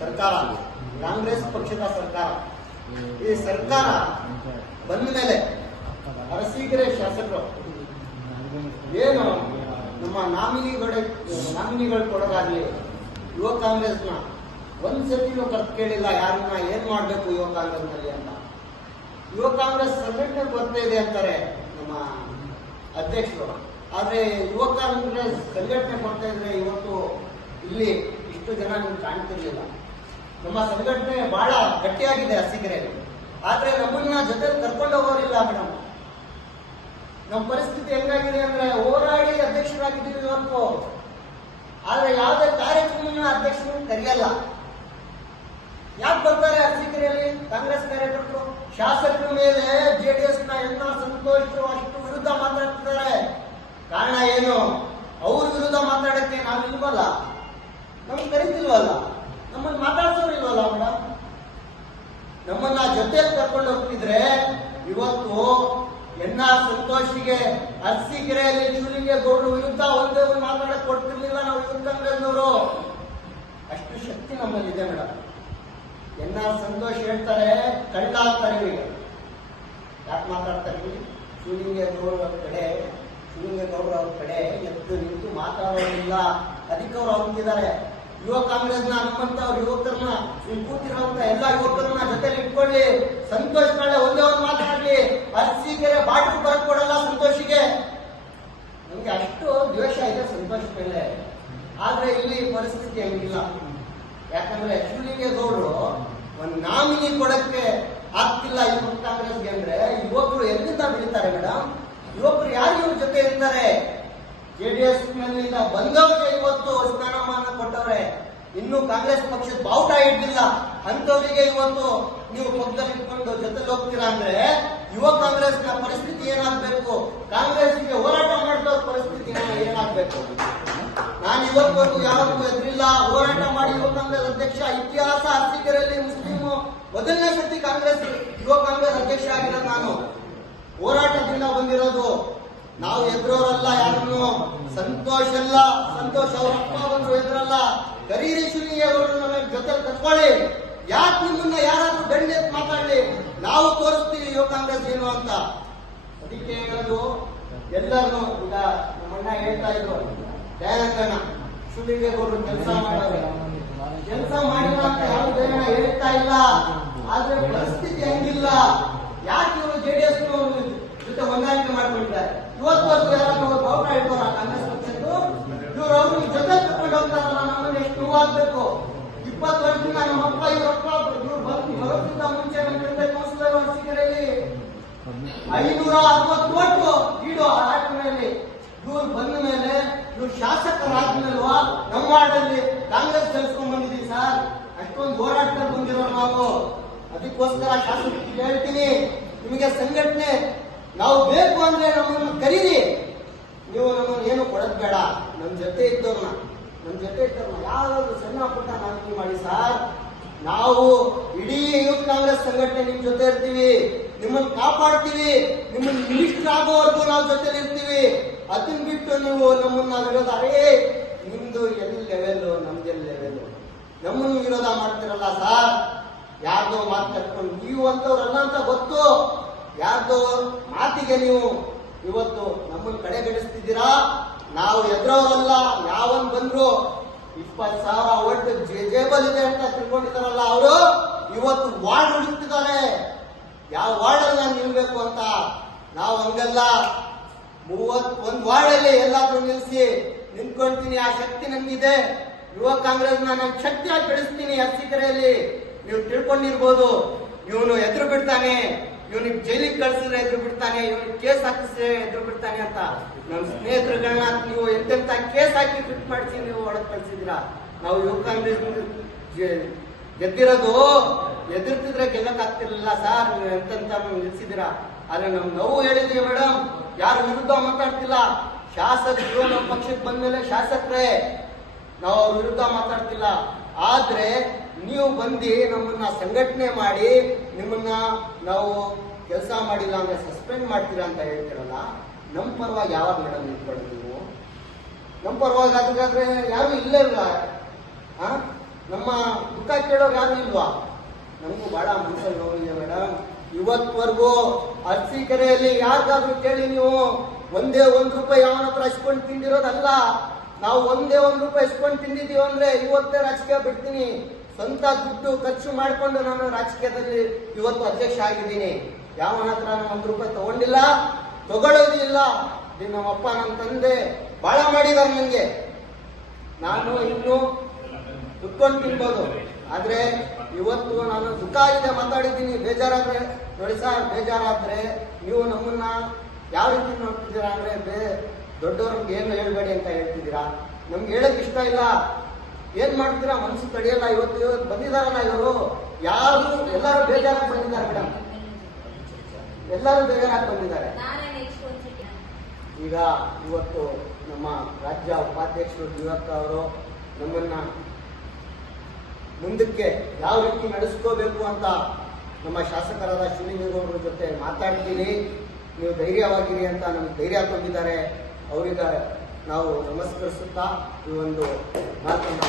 ಸರ್ಕಾರ, ಕಾಂಗ್ರೆಸ್ ಪಕ್ಷದ ಸರ್ಕಾರ. ಈ ಸರ್ಕಾರ ಬಂದ ಮೇಲೆ ಅರಸೀಕೆರೆ ಶಾಸಕರು ಏನು ನಮ್ಮ ನಾಮಿನಿಗಳು ಕೊಡೋದಾಗ್ಲಿ, ಯುವ ಕಾಂಗ್ರೆಸ್ನ ಒಂದ್ಸತಿನೂ ಕರ್ತು ಕೇಳಿಲ್ಲ ಯಾರನ್ನ ಏನ್ ಮಾಡ್ಬೇಕು ಯುವ ಕಾಂಗ್ರೆಸ್ನಲ್ಲಿ ಅಂತ. ಯುವ ಕಾಂಗ್ರೆಸ್ ಸಂಘಟನೆ ಬರ್ತಾ ಇದೆ ಅಂತಾರೆ ನಮ್ಮ ಅಧ್ಯಕ್ಷರು, ಆದ್ರೆ ಯುವ ಕಾಂಗ್ರೆಸ್ ಸಂಘಟನೆ ಕೊಡ್ತಾ ಇದ್ರೆ ಇವತ್ತು ಇಲ್ಲಿ ಇಷ್ಟು ಜನ ನಿಮ್ಗೆ ಕಾಣ್ತಿರ್ಲಿಲ್ಲ. ನಮ್ಮ ಸಂಘಟನೆ ಬಹಳ ಗಟ್ಟಿಯಾಗಿದೆ ಅರಸೀಕೆರೆಯಲ್ಲಿ, ಆದ್ರೆ ನಮ್ಮನ್ನ ಜೊತೆ ಕರ್ಕೊಂಡು ಹೋಗೋರಿಲ್ಲ ಮೇಡಮ್. ನಮ್ಮ ಪರಿಸ್ಥಿತಿ ಹೆಂಗಾಗಿದೆ ಅಂದ್ರೆ ಹೋರಾಡಿ ಅಧ್ಯಕ್ಷರಾಗಿದ್ದೀವಿ ಇವತ್ತು, ಆದ್ರೆ ಯಾವುದೇ ಕಾರ್ಯಕ್ರಮನ ಅಧ್ಯಕ್ಷರು ಕರೆಯಲ್ಲ. ಯಾಕೆ ಬರ್ತಾರೆ ಅರಸೀಕೆರೆಯಲ್ಲಿ ಕಾಂಗ್ರೆಸ್ ಕಾರ್ಯಕರ್ತರು? ಶಾಸಕರ ಮೇಲೆ ಜೆಡಿಎಸ್ ನ ಸಂತೋಷರು ಅಷ್ಟು ವಿರುದ್ಧ ಮಾತಾಡ್ತಿದ್ದಾರೆ. ಕಾರಣ ಏನು? ಅವ್ರ ವಿರುದ್ಧ ಮಾತಾಡಕ್ಕೆ ನಾವು ಇಲ್ವಲ್ಲ, ನಮ್ಗೆ ಕರೀತಿಲ್ವಲ್ಲ, ನಮ್ಮನ್ನು ಮಾತಾಡ್ಸೋರಿಲ್ವಲ್ಲ ಮೇಡಮ್. ನಮ್ಮನ್ನ ಜೊತೆಯಲ್ಲಿ ಕರ್ಕೊಂಡು ಹೋಗ್ತಿದ್ರೆ ಇವತ್ತು ಸಂತೋಷಿಗೆ ಅರಸೀಕೆರೆಯಲ್ಲಿ ಶಿವಲಿಂಗೇಗೌಡರು ವಿರುದ್ಧ ಒಂದೇ ಒಂದು ಮಾತಾಡಕ್ ಕೊಡ್ತಿರ್ಲಿಲ್ಲ ನಾವು ಯುವ ಕಾಂಗ್ರೆಸ್ನವರು. ಅಷ್ಟು ಶಕ್ತಿ ನಮ್ಮಲ್ಲಿದೆ ಮೇಡಮ್. ಸಂತೋಷ್ ಹೇಳ್ತಾರೆ ಕಳ್ಳ ಅಂತಾರೆ. ಯಾಕೆ ಮಾತಾಡ್ತಾರೆ? ಶಿವಲಿಂಗೇಗೌಡರ ಅವ್ರ ಕಡೆ ಎದ್ದು ನಿಂತು ಮಾತಾಡೋದಿಲ್ಲ, ಅದಕ್ಕೆ ಅವ್ರು ಅಂತಿದ್ದಾರೆ. ಯುವ ಕಾಂಗ್ರೆಸ್ನ ನಮ್ಮಂತ ಅವ್ರ ಯುವಕರನ್ನ ಕೂತಿರುವಂತ ಎಲ್ಲ ಯುವಕರನ್ನ ಜೊತೆಲಿ ಇಟ್ಕೊಳ್ಳಿ, ಸಂತೋಷ್ ನಾಳೆ ಒಂದೇ ಒಂದು ಮಾತಾಡ್ಲಿ, ಅರಸೀಕೆರೆ ಬಾಟ್ಲು ಬರಕ್ ಕೊಡಲ್ಲ ಸಂತೋಷಿಗೆ. ನಮ್ಗೆ ಅಷ್ಟು ದ್ವೇಷ ಇದೆ ಸಂತೋಷ್ ಮೇಲೆ. ಆದ್ರೆ ಇಲ್ಲಿ ಪರಿಸ್ಥಿತಿ ಹಂಗಿಲ್ಲ. ಯಾಕಂದ್ರೆ ಶಿವಲಿಂಗೇಗೌಡರು ಒಂದು ನಾಮಿನಿ ಕೊಡಕ್ಕೆ ಆಗ್ತಿಲ್ಲ ಯುವ ಕಾಂಗ್ರೆಸ್ಗೆ ಅಂದ್ರೆ ಯುವಕರು ಎಲ್ಲಿಂದ ಬೆಳೀತಾರೆ ಮೇಡಮ್? ಯುವಕರು ಯಾರು ಇವ್ರ ಜೊತೆ ಇರ್ತಾರೆ? ಜೆಡಿಎಸ್ ನಲ್ಲಿಂದ ಬಂದವರಿಗೆ ಇವತ್ತು ಸ್ಥಾನಮಾನ ಕೊಟ್ಟವ್ರೆ, ಇನ್ನು ಕಾಂಗ್ರೆಸ್ ಪಕ್ಷದ ಬಾವುಟ ಹಿಡಿದಿಲ್ಲ ಅಂತವರಿಗೆ ಇವತ್ತು ನೀವು ಪಕ್ಕದಲ್ಲಿ ಇಟ್ಕೊಂಡು ಜೊತೆಲಿ ಹೋಗ್ತೀರಾ ಅಂದ್ರೆ ಯುವ ಕಾಂಗ್ರೆಸ್ನ ಪರಿಸ್ಥಿತಿ ಏನಾಗ್ಬೇಕು? ಕಾಂಗ್ರೆಸ್ಗೆ ಹೋರಾಟ ಮಾಡಿದವ್ರ ಪರಿಸ್ಥಿತಿ ಏನಾಗ್ಬೇಕು? ನಾನು ಇವತ್ತವರೆಗೂ ಯಾವತ್ತೂ ಎದುರಿಲ್ಲ. ಹೋರಾಟ ಮಾಡಿ ಯುವ ಕಾಂಗ್ರೆಸ್ ಅಧ್ಯಕ್ಷ ಇತಿಹಾಸ ಅರಸೀಕೆರೆಯಲ್ಲಿ ಮುಸ್ಲಿಂ ಮೊದಲನೇ ಸತಿ ಯುವ ಕಾಂಗ್ರೆಸ್ ಅಧ್ಯಕ್ಷ ಆಗಿರೋದು ನಾನು. ಹೋರಾಟದಿಂದ ಬಂದಿರೋದು. ನಾವು ಎದುರೋರಲ್ಲ ಯಾರನ್ನು. ಸಂತೋಷ್ ಅವ್ರ ಅಪ್ಪ ಬಂದ್ರು ಎದುರಲ್ಲ. ಕರೀರಿ ಶಿವಲಿಂಗೇಗೌಡರು ನಮ್ಮ ಜೊತೆ ಕರ್ಕೊಳ್ಳಿ. ಯಾಕೆ ನಿಮ್ಮನ್ನ ಯಾರಾದ್ರೂ ಗಂಡೆತ್ ಮಾತಾಡ್ಲಿ, ನಾವು ತೋರಿಸ್ತೀವಿ ಯುವ ಕಾಂಗ್ರೆಸ್ ಏನು ಅಂತ. ಅದಕ್ಕೆ ಹೇಳೋದು ಎಲ್ಲರೂ. ಈಗ ನಮ್ಮಣ್ಣ ಹೇಳ್ತಾ ಇದ್ರು ದಯಾನಂದಣ್ಣ, ಶಿವಲಿಂಗೇಗೌಡರು ಕೆಲಸ ಮಾಡಿಲ್ಲ ಅಂತ ಯಾವುದೇನ ಹೇಳ್ತಾ ಇಲ್ಲ. ಆದ್ರೆ ಪರಿಸ್ಥಿತಿ ಹಂಗಿಲ್ಲ. ಯಾಕೆ ಇವರು ಜೆಡಿಎಸ್ ಜೊತೆ ಹೊಂದಾಣಿಕೆ ಮಾಡ್ಕೊಂಡಿದ್ದಾರೆ? ಇವತ್ತು ಯಾರು ಬಾವುಟ ಇಡ್ತಾರ ಕಾಂಗ್ರೆಸ್ ಪಕ್ಷದ್ದು? ಇವರು ಅವ್ರ ಜೊತೆ ಕರ್ಕೊಂಡು ಹೋಗ್ತಾರಲ್ಲ, ನಮ್ಮನ್ನು ಎಷ್ಟು ನೋವಾಗ್ಬೇಕು. 20 ವರ್ಷದಿಂದ ನಮ್ಮಪ್ಪ ಇವ್ರಪ್ಪ ಇವ್ರು ಬರೋಕ್ಕಿಂತ ಮುಂಚೆ ನಮ್ಮ ಕೌನ್ಸಿಲರ್ ಅರಸೀಕೆರೆಯಲ್ಲಿ 560 ಕೋಟಿ ಈಡು ಆಟದಲ್ಲಿ ಇವ್ರು ಬಂದ ಮೇಲೆ ಇವ್ರು ಶಾಸಕರಾದ್ಮೇಲ್ವಾ ನಮ್ಮ ವಾರ್ಡಲ್ಲಿ ಕಾಂಗ್ರೆಸ್ ಗೆಲ್ಸ್ಕೊಂಡ್ ಬಂದಿದ್ದೀವಿ ಸರ್. ಅಷ್ಟೊಂದು ಹೋರಾಟದಲ್ಲಿ ಬಂದಿರೋ ನಾವು. ಅದಕ್ಕೋಸ್ಕರ ಶಾಸಕರಿಗೆ ಹೇಳ್ತೀನಿ, ನಿಮಗೆ ಸಂಘಟನೆ ನಾವು ಬೇಕು ಅಂದ್ರೆ ನಮ್ಮನ್ನು ಕರೀರಿ. ನೀವು ನಮ್ಮನ್ನು ಏನು ಕೊಡೋದ್ ಬೇಡ. ನಮ್ಮ ಜೊತೆ ಇದ್ದವ್ರನ್ನ ಯಾರಾದ್ರೂ ಸಣ್ಣ ಪುಟ್ಟ ನಾಮಿನಿ ಮಾಡಿ ಸರ್. ನಾವು ಇಡೀ ಯೂತ್ ಕಾಂಗ್ರೆಸ್ ಸಂಘಟನೆ ನಿಮ್ ಜೊತೆ ಇರ್ತೀವಿ, ನಿಮ್ಮನ್ನು ಕಾಪಾಡ್ತೀವಿ. ನಿಮ್ಮನ್ನು ಮಿನಿಸ್ಟರ್ ಆಗೋವರೆಗೂ ನಾವು ಜೊತೆಲಿ ಇರ್ತೀವಿ. ಅದನ್ನ ಬಿಟ್ಟು ನೀವು ನಮ್ಮನ್ನ ವಿರೋಧ, ನಿಮ್ದು ಎಲ್ಲಿ ಲೆವೆಲ್, ನಮ್ದೆಲ್ಲಿ ಲೆವೆಲ್, ನಮ್ಮನ್ನು ವಿರೋಧ ಮಾಡ್ತಿರಲ್ಲ ಸರ್. ಯಾರ್ದೋ ಮಾತು ಕಟ್ಕೊಂಡು ನೀವು ಅಂತವ್ರಲ್ಲ ಅಂತ ಗೊತ್ತು. ಯಾರ್ದೋ ಮಾತಿಗೆ ನೀವು ಇವತ್ತು ನಮ್ಮನ್ನು ಕಡೆಗಣಿಸ್ತಿದ್ದೀರಾ. ನಾವು ಎದುರವರಲ್ಲ. ಯಾವನ್ ಬಂದ್ರು 20,000 ಓಟ್ ಜೇಬಲ್ ಇದೆ ಅಂತ ತಿಳ್ಕೊಂಡಿದಾರಲ್ಲ ಅವರು ಇವತ್ತು ವಾರ್ಡ್ ಹುಡುಕ್ತಿದ್ದಾರೆ. ಯಾವ ವಾರ್ಡಲ್ಲಿ ನಾನು ನಿಲ್ಬೇಕು ಅಂತ. ನಾವು ಹಂಗಲ್ಲ. 31 ವಾರ್ಡಲ್ಲಿ ಎಲ್ಲಾದ್ರೂ ನಿಲ್ಸಿ ನಿಂತ್ಕೊಳ್ತೀನಿ. ಆ ಶಕ್ತಿ ನನ್ಗಿದೆ. ಯುವ ಕಾಂಗ್ರೆಸ್ ನಾನು ಶಕ್ತಿಯಾಗಿ ಬೆಳೆಸ್ತೀನಿ ಅರಸೀಕೆರೆಯಲ್ಲಿ. ನೀವು ತಿಳ್ಕೊಂಡಿರ್ಬೋದು. ಇವನು ಎದುರು ಬಿಡ್ತಾನೆ, ಇವನಿಗೆ ಜೈಲಿಗೆ ಕಳ್ಸಿದ್ರೆ ಎದುರು ಬಿಡ್ತಾನೆ, ಇವನಿಗೆ ಕೇಸ್ ಹಾಕಿಸಿದ್ರೆ ಎದುರು ಬಿಡ್ತಾನೆ ಅಂತ. ನಮ್ಮ ಸ್ನೇಹಿತರುಗಳನ್ನ ನೀವು ಎಂತೆಂತ ಕೇಸ್ ಹಾಕಿ ಫಿಟ್ ಮಾಡಿಸಿ ನೀವು ಒಳಗೆ ಕಳ್ಸಿದ್ದೀರಾ. ನಾವು ಯುವ ಕಾಂಗ್ರೆಸ್ ಗೆದ್ದಿರೋದು ಎದುರ್ತಿದ್ರೆ ಗೆಲ್ಲಕ್ ಆಗ್ತಿರ್ಲಿಲ್ಲ ಸರ್. ನೀವು ಎಂತೆಂತ ನಿಲ್ಸಿದ್ದೀರಾ. ಆದ್ರೆ ನಮ್ ನೋವು ಹೇಳಿದ್ವಿ ಮೇಡಮ್, ಯಾರು ವಿರುದ್ಧ ಮಾತಾಡ್ತಿಲ್ಲ. ಶಾಸಕರು ನಮ್ಮ ಪಕ್ಷಕ್ಕೆ ಬಂದ್ಮೇಲೆ ಶಾಸಕರೇ, ನಾವು ಅವ್ರ ವಿರುದ್ಧ ಮಾತಾಡ್ತಿಲ್ಲ. ಆದ್ರೆ ನೀವು ಬಂದು ನಮ್ಮನ್ನ ಸಂಘಟನೆ ಮಾಡಿ ನಿಮ್ಮನ್ನ ನಾವು ಕೆಲಸ ಮಾಡಿಲ್ಲ ಅಂದ್ರೆ ಸಸ್ಪೆಂಡ್ ಮಾಡ್ತೀರಾ ಅಂತ ಹೇಳ್ತೀರಲ್ಲ, ನಮ್ಮ ಪರವಾಗಿ ಯಾವಾಗ ಮೇಡಮ್ ನಿಂತ್ಕೊಳ್ಳೋದು ನೀವು? ನಮ್ಮ ಪರವಾಗಿ ಅದಕ್ಕಾದ್ರೆ ಯಾರು ಇಲ್ಲೇ ಇಲ್ಲ. ನಮ್ಮ ದುಃಖ ಕೇಳೋರು ಯಾರು ಇಲ್ವಾ? ನಮಗೂ ಬಹಳ ಮನಸ್ಸಲ್ಲಿ ನೋವಿದೆ ಮೇಡಮ್. ಇವತ್ವರೆಗೂ ಅರಸೀಕೆರೆಯಲ್ಲಿ ಯಾರಿಗಾದ್ರೂ ಕೇಳಿ ನೀವು ಒಂದೇ ₹1 ಯಾವನ ಹತ್ರ ಹಚ್ಕೊಂಡು ತಿಂದಿರೋದಲ್ಲ. ನಾವು ಒಂದೇ ₹1 ಹಚ್ಕೊಂಡು ತಿಂದಿದೀವಿ ಅಂದ್ರೆ ಇವತ್ತೇ ರಾಜಕೀಯ ಬಿಡ್ತೀನಿ. ಸ್ವಂತ ದುಡ್ಡು ಖರ್ಚು ಮಾಡಿಕೊಂಡು ನಾನು ರಾಜಕೀಯದಲ್ಲಿ ಇವತ್ತು ಅಧ್ಯಕ್ಷ ಆಗಿದ್ದೀನಿ. ಯಾವನ ಹತ್ರ ನಾನು ₹1 ತಗೊಂಡಿಲ್ಲ, ತಗೊಳ್ಳೋದು ಇಲ್ಲ. ನಮ್ಮಪ್ಪ ನಮ್ಮ ತಂದೆ ಬಹಳ ಮಾಡಿದಾರೆ ನನಗೆ. ನಾನು ಇನ್ನು ಕುತ್ಕೊಂಡು ತಿನ್ಬೋದು, ಆದ್ರೆ ಇವತ್ತು ನಾನು ದುಃಖ ಆಗಿದೆ ಮಾತಾಡಿದ್ದೀನಿ. ಬೇಜಾರಾದ್ರೆ ನೋಡಿ ಸರ್, ಬೇಜಾರಾದ್ರೆ ನೀವು ನಮ್ಮನ್ನ ಯಾವ ರೀತಿ ನೋಡ್ತಿದ್ದೀರಾ ಅಂದ್ರೆ ದೊಡ್ಡವ್ರಿಗೆ ಏನು ಹೇಳ್ಬೇಡಿ ಅಂತ ಹೇಳ್ತಿದ್ದೀರಾ. ನಮ್ಗೆ ಹೇಳಕ್ ಇಷ್ಟ ಇಲ್ಲ. ಏನ್ ಮಾಡ್ತೀರಾ? ಮನಸ್ಸು ತಡೆಯಲ್ಲ. ಇವತ್ತು ಬಂದಿದಾರಲ್ಲ ಇವರು ಯಾರು, ಎಲ್ಲರೂ ಬೇಜಾರಾಗಿ ಬಂದಿದ್ದಾರೆ ಮೇಡಮ್, ಎಲ್ಲರೂ ಬೇಜಾರಾಗಿ ಬಂದಿದ್ದಾರೆ. ಈಗ ಇವತ್ತು ನಮ್ಮ ರಾಜ್ಯ ಉಪಾಧ್ಯಕ್ಷರು ದಿವಕ್ಕ ಅವರು ನಮ್ಮನ್ನ ಮುಂದಕ್ಕೆ ಯಾವ ರೀತಿ ನಡೆಸ್ಕೋಬೇಕು ಅಂತ ನಮ್ಮ ಶಾಸಕರಾದ ಶಿವಲಿಂಗೇಗೌಡರ ಜೊತೆ ಮಾತಾಡ್ತೀವಿ, ನೀವು ಧೈರ್ಯವಾಗಿರಿ ಅಂತ ನಮ್ಗೆ ಧೈರ್ಯ ತುಂಬಿದ್ದಾರೆ. ಅವರಿಗೆ ನಾವು ನಮಸ್ಕರಿಸುತ್ತಾ ಈ ಒಂದು ಮಾತನ್ನು